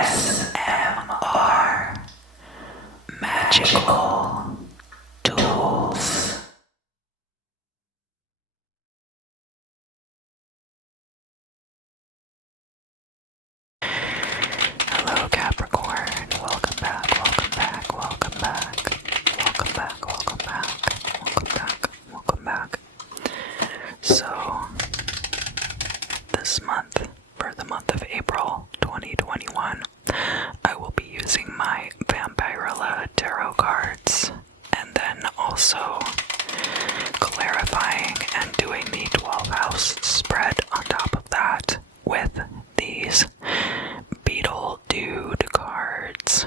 ASMR Magical Tools. Hello Capricorn, welcome back, welcome back, welcome back, welcome back, welcome back, welcome back, welcome back. So, this month, for the month of April 2021, I will be using my Vampirella tarot cards and then also clarifying and doing the 12 house spread on top of that with these Beetle Dude cards.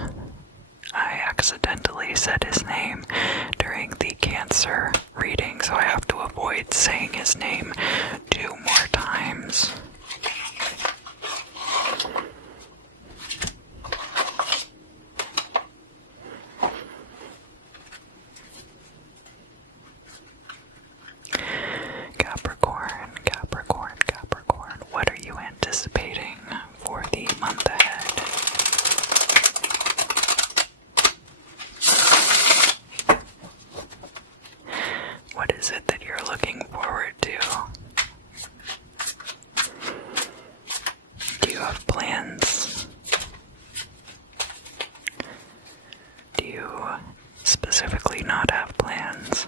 I accidentally said his name during the Cancer reading, so I have to avoid saying his name 2 more times. Capricorn, Capricorn, Capricorn, what are you anticipating for the month ahead? What is it that you're looking forward to? Do you have plans? Do you specifically not have plans?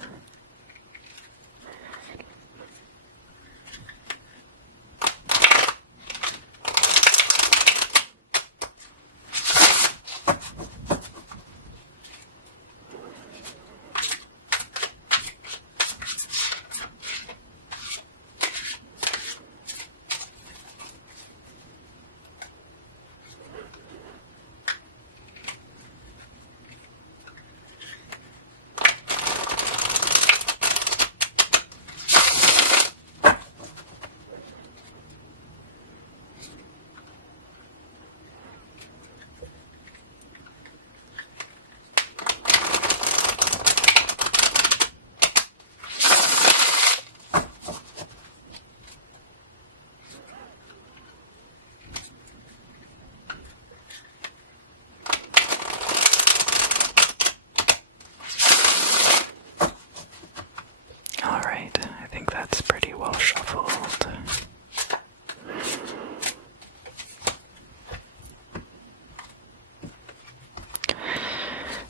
I think that's pretty well shuffled.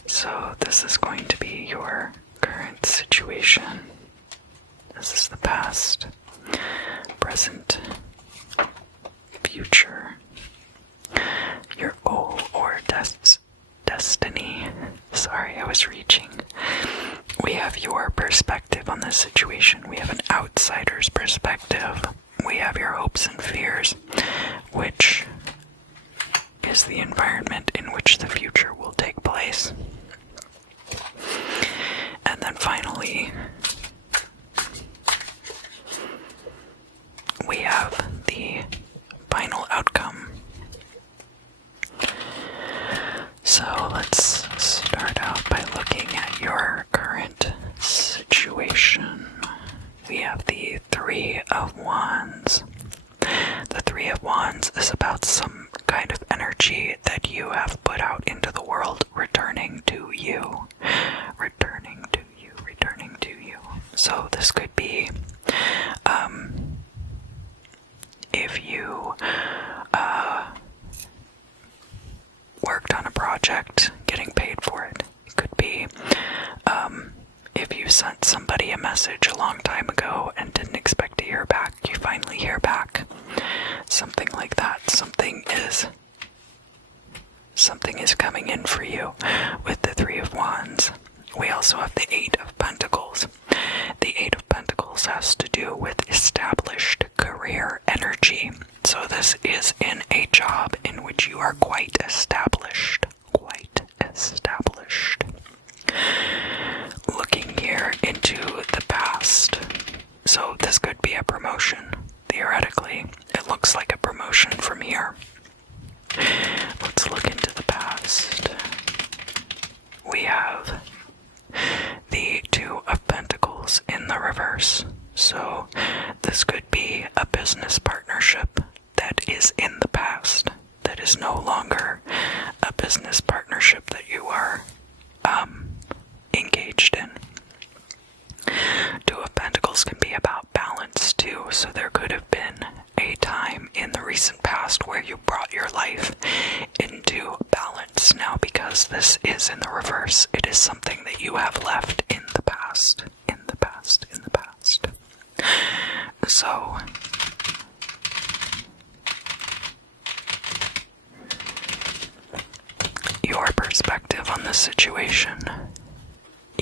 So this is going to be your current situation. This is the past, present, future, your goal or destiny. Sorry, I was reaching. We have your perspective on this situation. We have an outsider's perspective. We have your hopes and fears, which is the environment in which the future will take place. And then finally, we have the final outcome. So let's start out by looking at your current situation. We have the Three of Wands. The Three of Wands is about some kind of energy that you have put out into the world returning to you. Returning to you, returning to you. So this could be if you worked on a project, getting paid for it. It could be if you sent somebody a message a long time ago and didn't expect to hear back, you finally hear back. Something like that. Something is coming in for you with the Three of Wands. We also have the Eight of Pentacles. The Eight of Pentacles has to do with established career energy. So this is in a job in which you are quite established. Quite established. Looking here into the past. So this could be a promotion. Theoretically, it looks like a promotion from here. Let's look into the past. We have the Two of Pentacles in the reverse. So this could be a business partnership that is in the past, that is no longer So there could have been a time in the recent past where you brought your life into balance. Now, because this is in the reverse, it is something that you have left in the past. In the past. In the past. So, your perspective on the situation.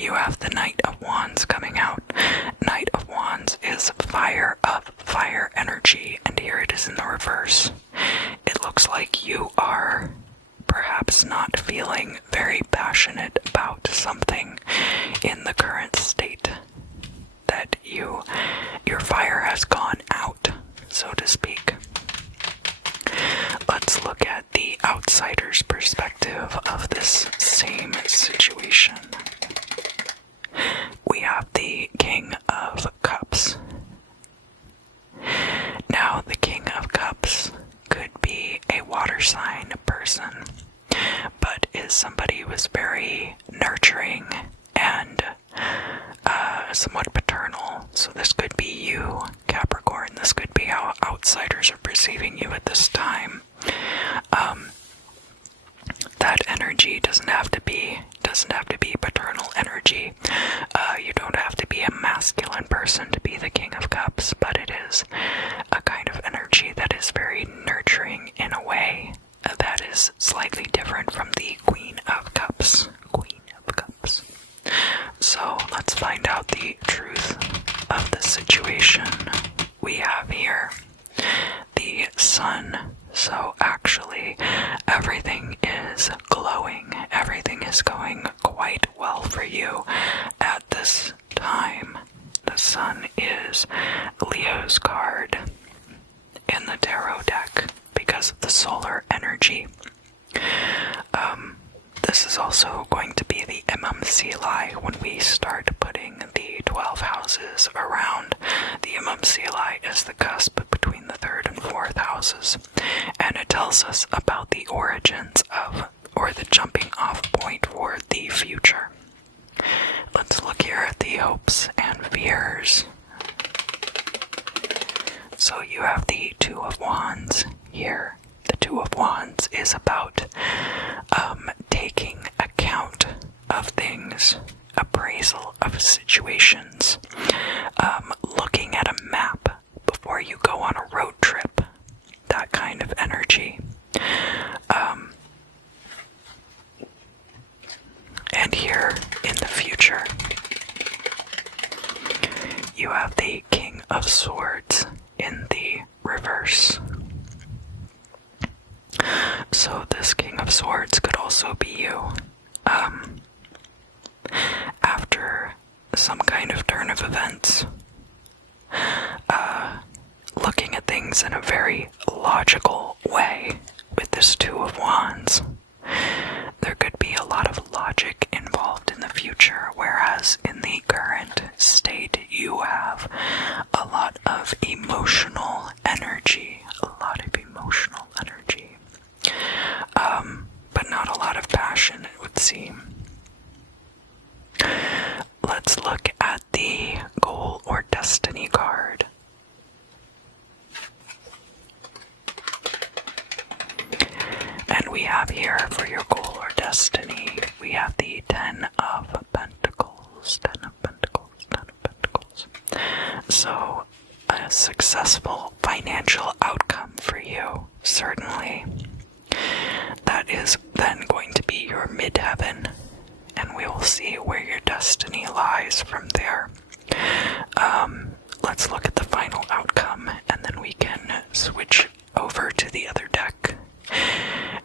You have the Knight of Wands coming out. Knight of Wands is fire energy, and here it is in the reverse. It looks like you are perhaps not feeling very passionate about something in the current state. That your fire has gone out, so to speak. Let's look at the outsider's perspective of this same situation. We have the King of Cups. Now, the King of Cups could be a water sign person, but is somebody who is very nurturing and somewhat paternal. So this could be you, Capricorn. This could be how outsiders are perceiving you at this time. That energy doesn't have to be paternal energy. You don't have to be a masculine person to be the King of Cups, but it is a kind of energy that is very nurturing in a way that is slightly different from the Queen of Cups. Queen of Cups. So let's find out the truth of the situation. We have here the Sun. So actually, everything is glowing. Everything is going quite well for you at this time. The Sun is Leo's card in the tarot deck because of the solar energy. This is also going to be the MMCLI when we start putting the 12 houses around. The MMCLI is the cusp between the 3rd and 4th houses, and it tells us about the origins of, or the jumping off point for the future. Let's look here at the hopes and fears. So you have the Two of Wands here. The Two of Wands is about taking account of things, appraisal of situations, looking at a map before you go on a road trip, that kind of energy. And here in the future, you have the King of Swords in the reverse. So this King of Swords could also be you. After some kind of turn of events, looking at things in a very logical way with this Two of Wands. There could be a lot of logic involved in the future, whereas in the current state you have a lot of emotional energy. But not a lot of passion, it would seem. Let's look at the goal or destiny card. And we have here for your goal or destiny, we have the Ten of Pentacles. So, a successful financial outcome for you, certainly. That is then going to be your midheaven, and we will see where your destiny lies from there. Let's look at the final outcome, and then we can switch over to the other deck.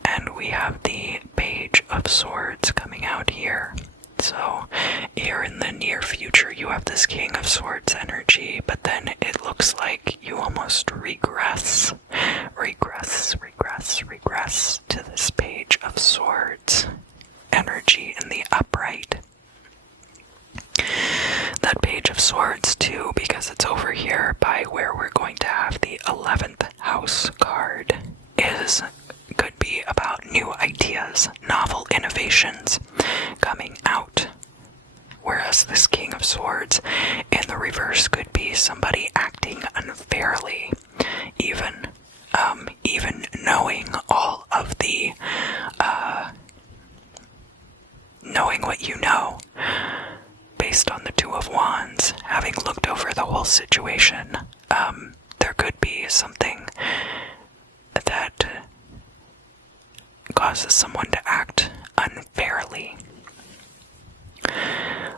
And we have the Page of Swords coming out here. So, here in the near future, you have this King of Swords energy, but then it looks like you almost regress to this Page of Swords energy in the upright. That Page of Swords, too, because it's over here by where we're going to have the 11th house card, could be about new ideas, novel innovations coming out. Whereas this King of Swords in the reverse could be somebody acting unfairly knowing all of the, knowing what you know, based on the Two of Wands, having looked over the whole situation, there could be something that causes someone to act unfairly.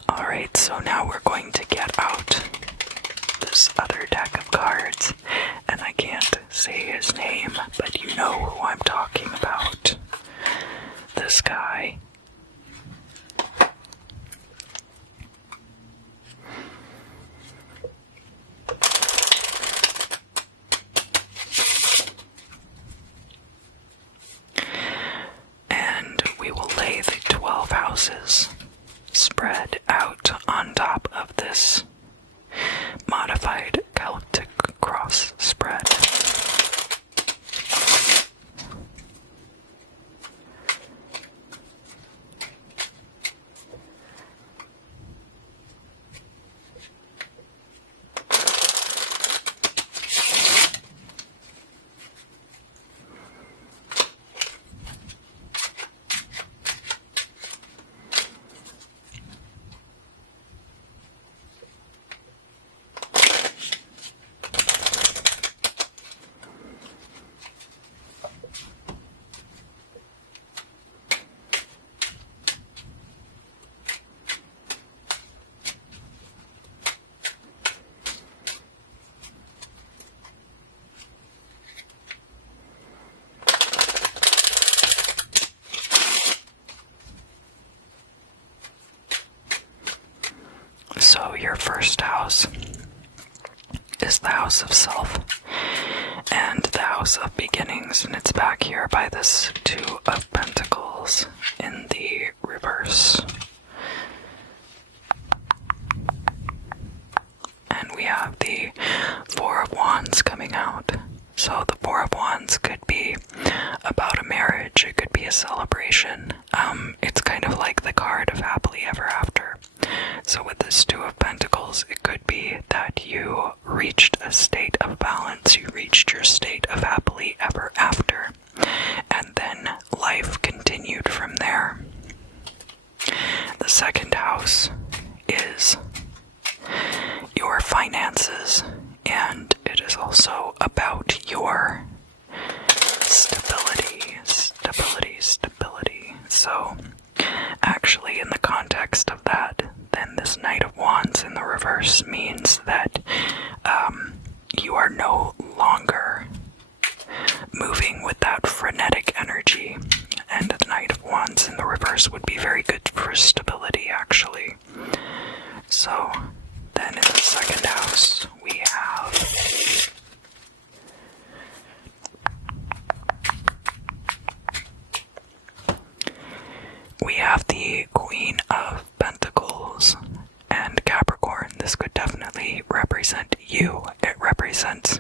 Alright, so now we're going to get out this other deck of cards, and I can't say his name, but you know who I'm talking about. This guy. And we will lay the 12 houses spread out on top of this modified Celtic cross spread. So your first house is the house of self and the house of beginnings, and it's back here by this Two of Pentacles in the reverse. And we have the Four of Wands coming out. So the Four of Wands could be about a marriage, it could be a celebration. It's kind of like the card of happily ever after. So with this Two of Pentacles, it could be that you reached a state of balance, you reached your state of happily ever after, and then life continued from there. The second house is your finances, and it is also about your stability. So, actually, in the context of that, then this Knight of Wands in the reverse means that you are no longer moving with that frenetic energy, and the Knight of Wands in the reverse would be very good for stability, actually. So, then in the second house, we have the Queen of Pentacles and Capricorn. This could definitely represent you. It represents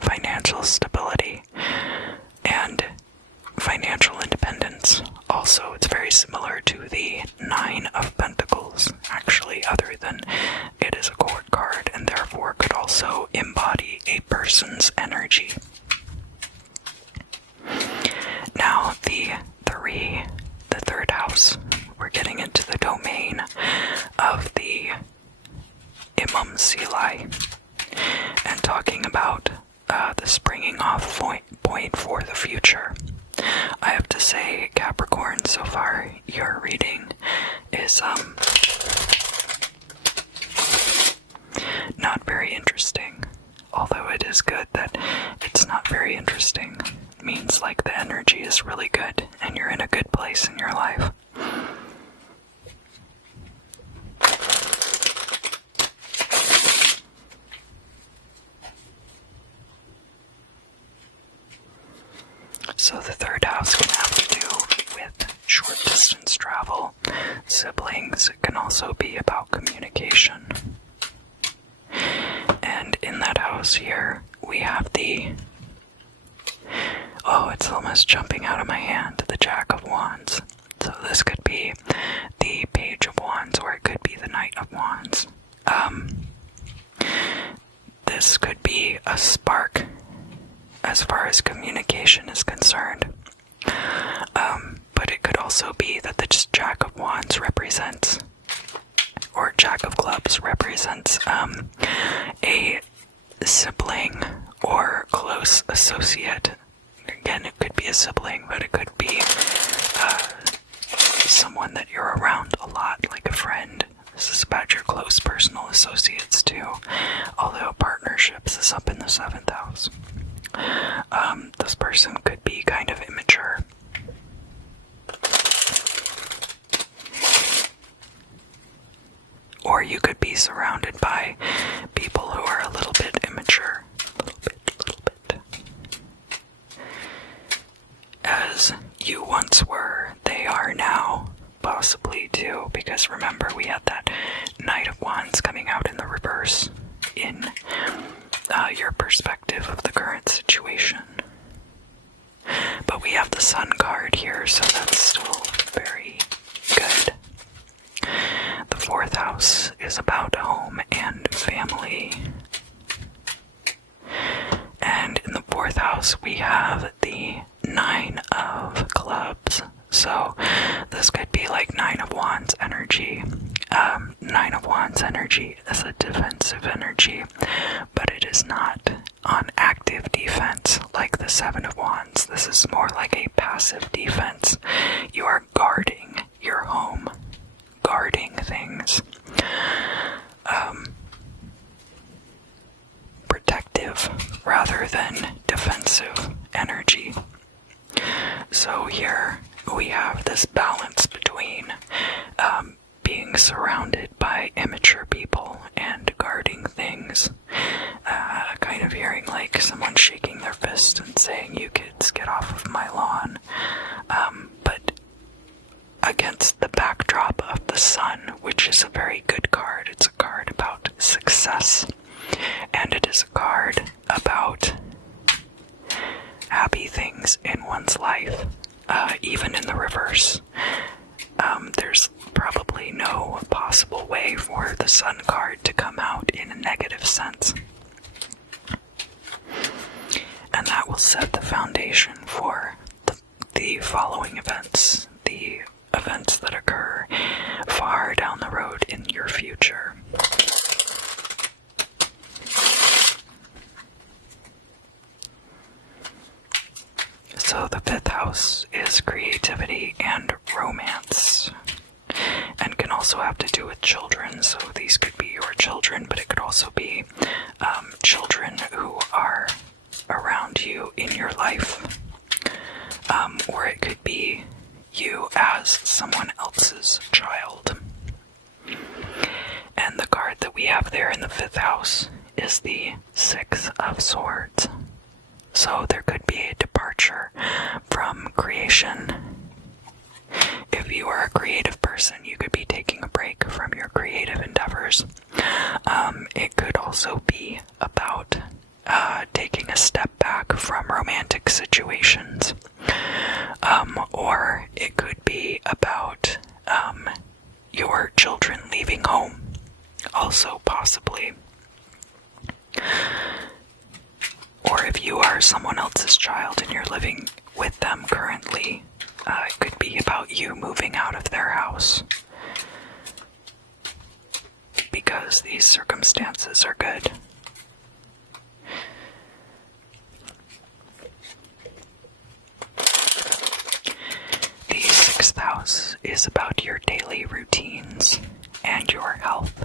financial stability and financial independence. Also, it's very similar to the Nine of Pentacles, actually, other than it is a court card and therefore could also embody a person's energy. Now, the third house, we're getting into the domain of the Imam Silai and talking about the springing off point for the future. I have to say, Capricorn, so far your reading is not very interesting. Although it is good that it's not very interesting. It means like the energy is really good and you're in a good place in your life. So the third house can have to do with short distance travel, siblings. It can also be about communication. And in that house here, we have the, oh, it's almost jumping out of my hand, the Jack of Wands. So this could be the Page of Wands, or it could be the Knight of Wands. This could be a spark as far as communication is concerned. But it could also be that the Jack of Wands represents, or Jack of Clubs represents, a sibling or close associate. Again, it could be a sibling, but it could be someone that you're around a lot, like a friend. This is about your close personal associates too, although partnerships is up in the 7th house. This person could be kind of immature. Or you could be surrounded by people who are a little bit immature. A little bit. As you once were, they are now, possibly too, because remember we had that Knight of Wands coming out in the reverse in your perspective of the current situation. But we have the Sun card here, so that's still very good. The 4th house is about home and family. And in the 4th house, we have the 9 of Clubs. So this could be like 9 of Wands energy. 9 of Wands energy is a defensive energy, but it is not on active defense like the 7 of Wands. This is more like a passive defense. You are guarding your home, guarding things. Protective rather than defensive energy. So here we have this balance between being surrounded by immature people and guarding things. Kind of hearing like someone shaking their fist and saying, "You kids, get off of my lawn." But against the backdrop of the Sun, which is a very good card. It's a card about success, and it is a card about happy things in one's life, even in the reverse. There's probably no possible way for the Sun card to come out in a negative sense. And that will set the foundation for the following events, the events that occur far down the road in your future. So the 5th house is creativity and romance, and can also have to do with children. So these could be your children, but it could also be children who are around you in your life, or it could be you as someone else's child. And the card that we have there in the 5th house is the 6 of Swords. So there could be a departure from creation. If you are a creative person, you could be taking a break from your creative endeavors. It could also be about taking a step back from romantic situations. Or it could be about your children leaving home, also possibly. Or if you are someone else's child and you're living with them currently, it could be about you moving out of their house. Because these circumstances are good. The 6th house is about your daily routines and your health.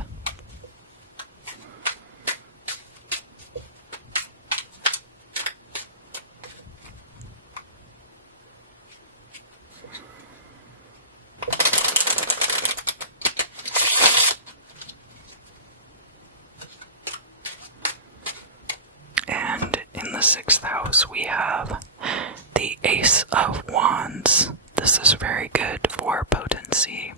In the 6th house, we have the Ace of Wands. This is very good for potency.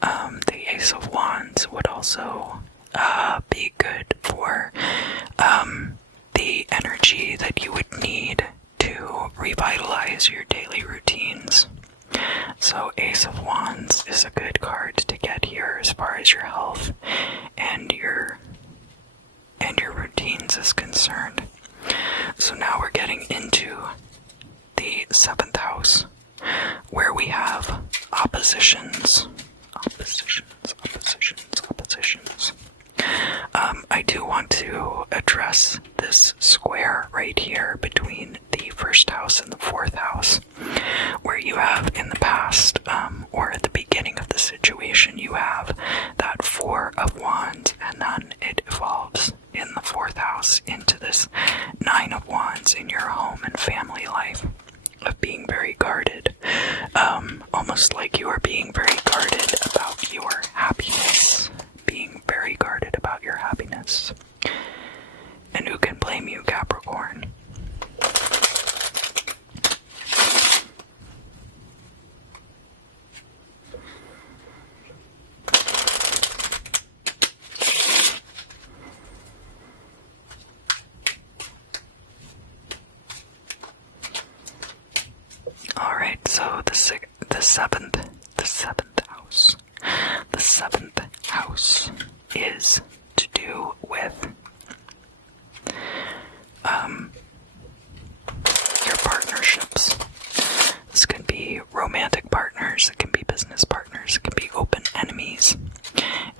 The Ace of Wands would also be good for the energy that you would need to revitalize your daily routines. So Ace of Wands is a good card to get here as far as your health and your routines finance is concerned. So now we're getting into the 7th house, where we have oppositions. I do want to address this square right here between the 1st house and the 4th house, where you have in the past, or at the beginning of the situation, you have that 4 of Wands, and then it evolves in the 4th house into this 9 of Wands in your home and family life, of being very guarded, almost like you are being very guarded about your happiness, being very guarded about your happiness. And who can blame you, Capricorn? Alright, so the 7th house. The 7th house is to do with your partnerships. This can be romantic partners, it can be business partners, it can be open enemies,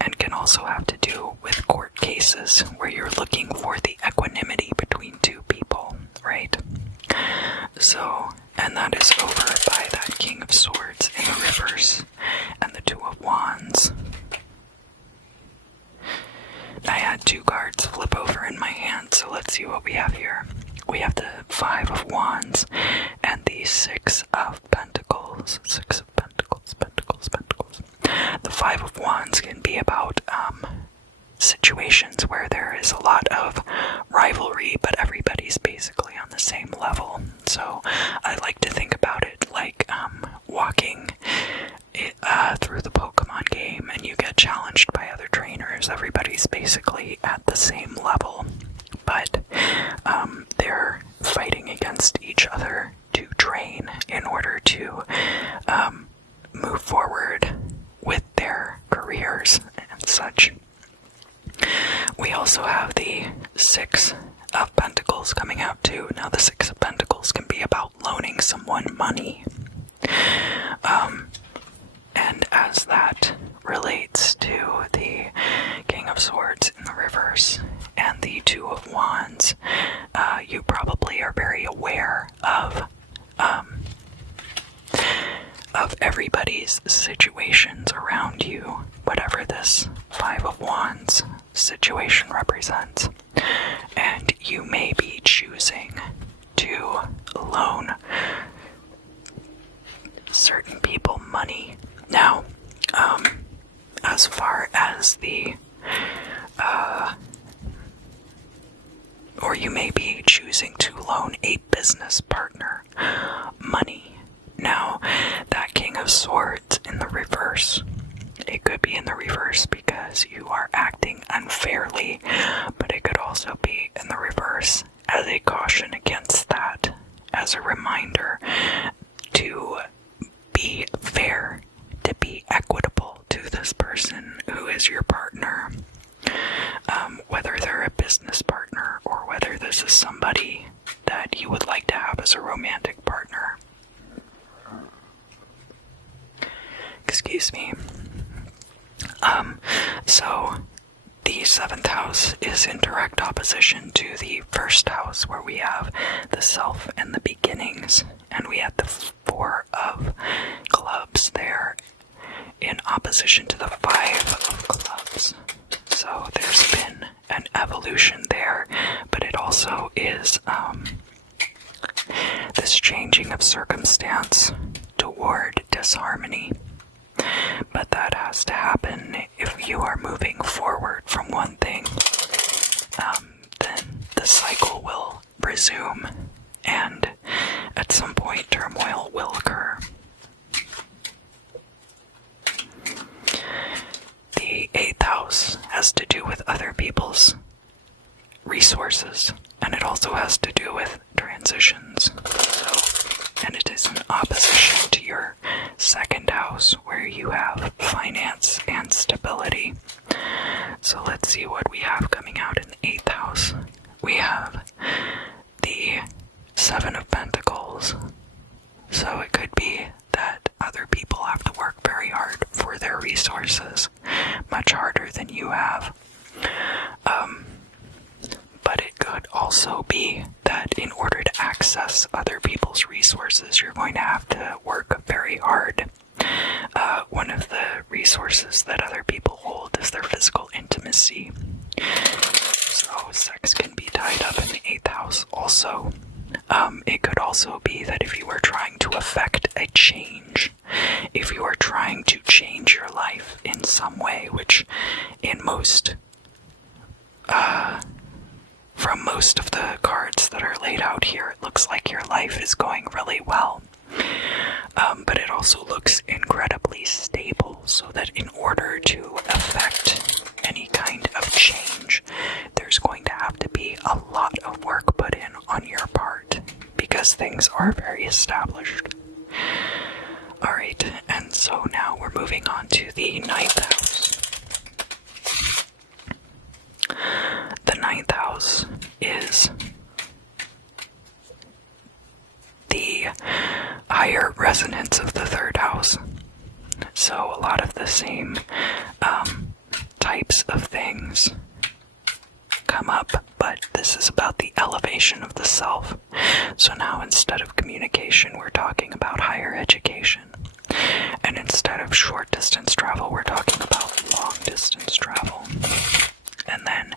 and can also have to do with court cases where you're looking for the equanimity between two people, right? So, and that is over by that King of Swords in the reverse and the 2 of Wands. I had 2 cards flip over in my hand, so let's see what we have here. We have the 5 of Wands and the 6 of Pentacles. 6 of Pentacles, Pentacles. The 5 of Wands can be about situations where there is a lot of rivalry, but everybody's basically on the same level. So I like to think about it like walking through the Pokemon game and you get challenged by other trainers. Everybody's basically at the same level, but they're fighting against each other to train in order to move forward with their careers and such. We also have the 6 of Pentacles coming out too. Now the 6 of Pentacles can be about loaning someone money. And as that relates to the King of Swords in the reverse and the 2 of Wands, you probably are very aware of everybody's situations around you, whatever this 5 of Wands situation represents. And you may be choosing to loan certain people money. Now, as far as the or you may be choosing to loan a business partner money. Now, that King of Swords in the reverse, it could be in the reverse because you are acting unfairly, but it could also be in the reverse as a caution against that, as a reminder to be fair, to be equitable to this person who is your partner, whether they're a business partner or whether this is somebody that you would like to have as a romantic partner. Excuse me. So the 7th house is in direct opposition to the 1st house, where we have the self and the beginnings, and we have the 4 of clubs there in opposition to the 5 of clubs. So there's been an evolution there, but it also is this changing of circumstance toward disharmony. But that has to happen if you are moving forward from one thing. Then the cycle will resume, and at some point turmoil will occur. The 8th house has to do with other people's resources, and it also has to do with transitions. And it is in opposition to your 2nd house, where you have finance and stability. So let's see what we have coming out in the 8th house. we have the Seven of Pentacles. So it could be that other people have to work very hard for their resources, much harder than you have. But it could also be that in order to access other people's resources, you're going to have to work very hard. One of the resources that other people hold is their physical intimacy. So sex can be tied up in the 8th house also. It could also be that if you are trying to affect a change, if you are trying to change your life in some way, which in most, from most of the cards that are laid out here, it looks like your life is going really well. But it also looks incredibly stable, so that in order to affect any kind of change, there's going to have to be a lot of work put in on your part, because things are very established. Alright, and so now we're moving on to the 9th house. The 9th house is the higher resonance of the 3rd house. So a lot of the same types of things come up, but this is about the elevation of the self. So now instead of communication, we're talking about higher education. And instead of short distance travel, we're talking about long distance travel. And then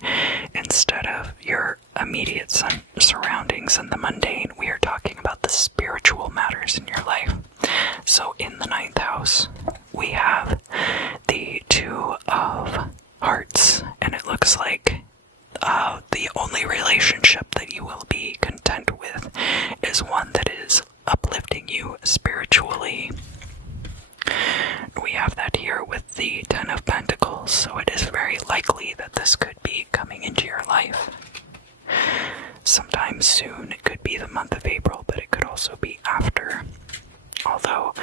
instead of your immediate surroundings and the mundane, we are talking about the spiritual matters in your life. So in the 9th house, we have the 2 of Hearts, and it looks like the only relationship that you will be content with is one that is uplifting you spiritually. We have that here with the 10 of Pentacles, so it is very likely that this could be coming into your life sometime soon. It could be the month of April, but it could also be after. Although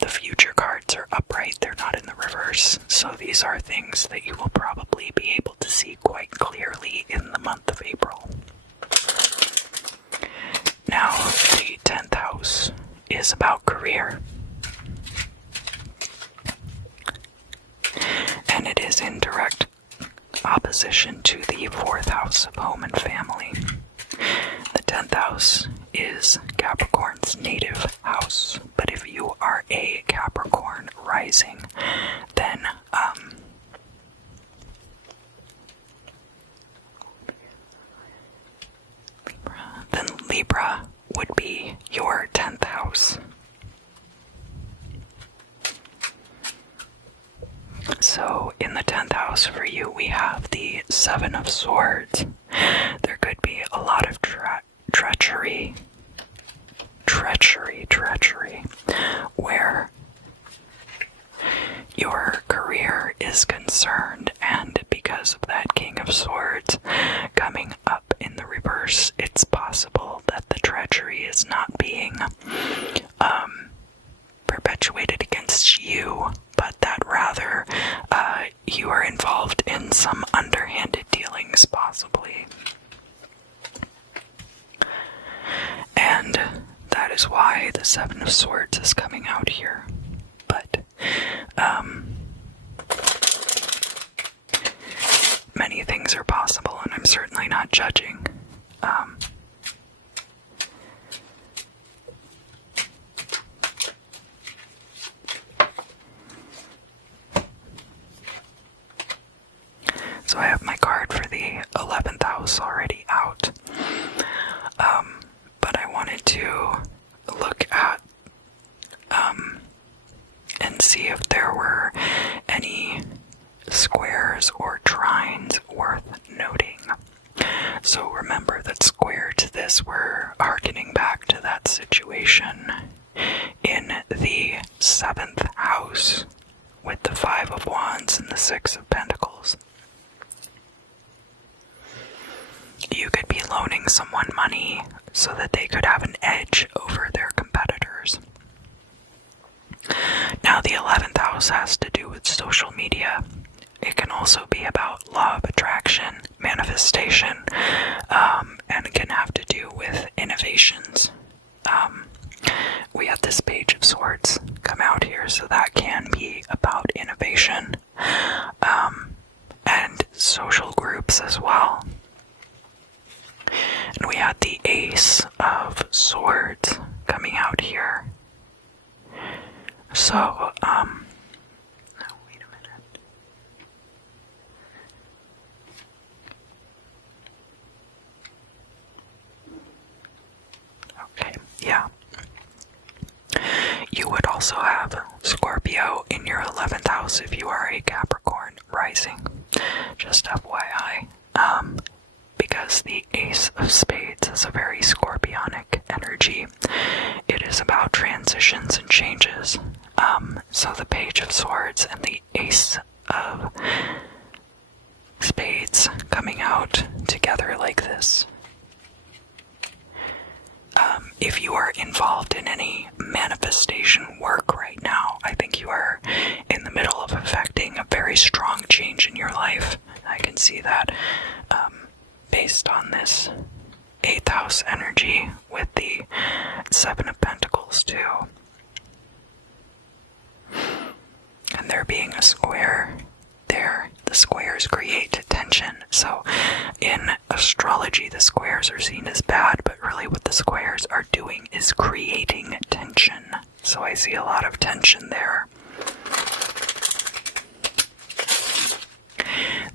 the future cards are upright, they're not in the reverse, so these are things that you will probably be able to see quite clearly in the month of April. Now, the 10th house is about career. And it is in direct opposition to the 4th house of home and family. The 10th house is Capricorn's native house, but if you are a Capricorn rising, then Libra would be your 10th house. So in the 10th house for you, we have the 7 of Swords. There could be a lot of treachery, where your career is concerned, and because of that King of Swords coming up in the reverse, it's possible that the treachery is not being perpetuated against you, but that rather you are involved in some underhanded dealings, possibly. And that is why the 7 of Swords is coming out here. But many things are possible, and I'm certainly not judging. So I have my card for the 11th house already out. But I wanted to look at and see if there were any squares or trines worth noting. So remember that square to this, we're hearkening back to that situation in the 7th house with the 5 of Wands and the 6 of Pentacles. You could be loaning someone money so that they could have an edge over their competitors. Now, the 11th house has to do with social media. It can also be about law of attraction, manifestation, well. And we had the Ace of Swords coming out here. So, no, wait a minute. Okay, yeah. You would also have Scorpio in your 11th house if you are a Capricorn rising. Just FYI. Because the Ace of Spades is a very scorpionic energy. It is about transitions and changes. So the Page of Swords and the Ace of Spades coming out together like this. If you are involved in any manifestation work right now, I think you are in the middle of effecting a very strong change in your life. I can see that based on this 8th house energy with the 7 of Pentacles too. And there being a square there, the squares create tension. So in astrology, the squares are seen as bad, but really what the squares are doing is creating tension. So I see a lot of tension there.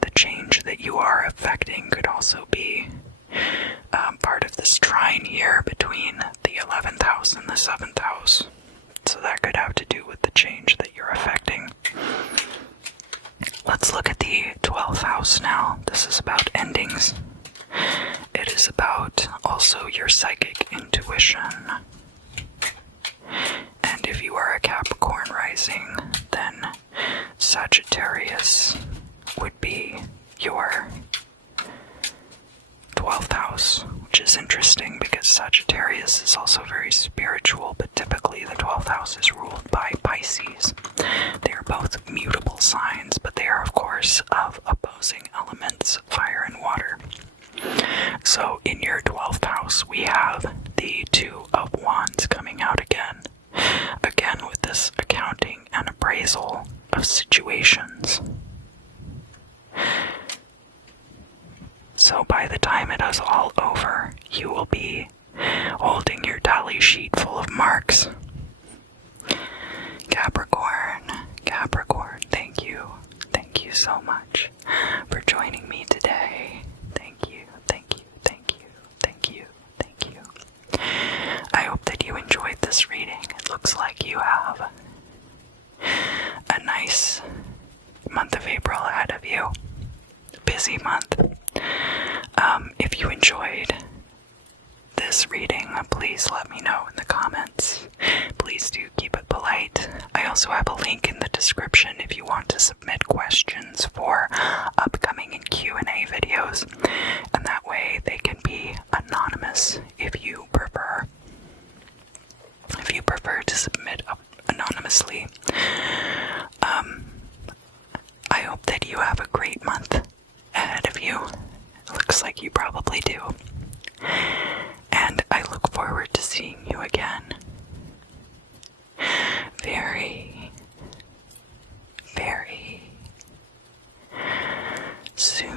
The change that you are affecting could also be part of this trine here between the 11th house and the 7th house. So that could have to do with the change that you're affecting. Let's look at the 12th house now. This is about endings. It is about also your psychic intuition. And if you are a Capricorn rising, then Sagittarius would be your 12th house, which is interesting because Sagittarius is also very spiritual, but typically the 12th house is ruled by Pisces. They are both mutable signs, but they are, of course, of opposing elements, fire and water. So in your 12th house, we have the 2 of Wands coming out again. Again with this accounting and appraisal of situations. So by the time it is all over, you will be holding your tally sheet full of marks. Capricorn, thank you. Thank you so much for joining me today. Thank you. I hope that you enjoyed this reading. It looks like you have a nice month of April ahead of you. Busy month. If you enjoyed this reading, please let me know in the comments. Please do keep it polite. I also have a link in the description if you want to submit questions for upcoming Q&A videos, and that way they can be anonymous if you prefer. If you prefer to submit anonymously. I hope that you have a great month ahead of you. It looks like you probably do. And I look forward to seeing you again very, very soon.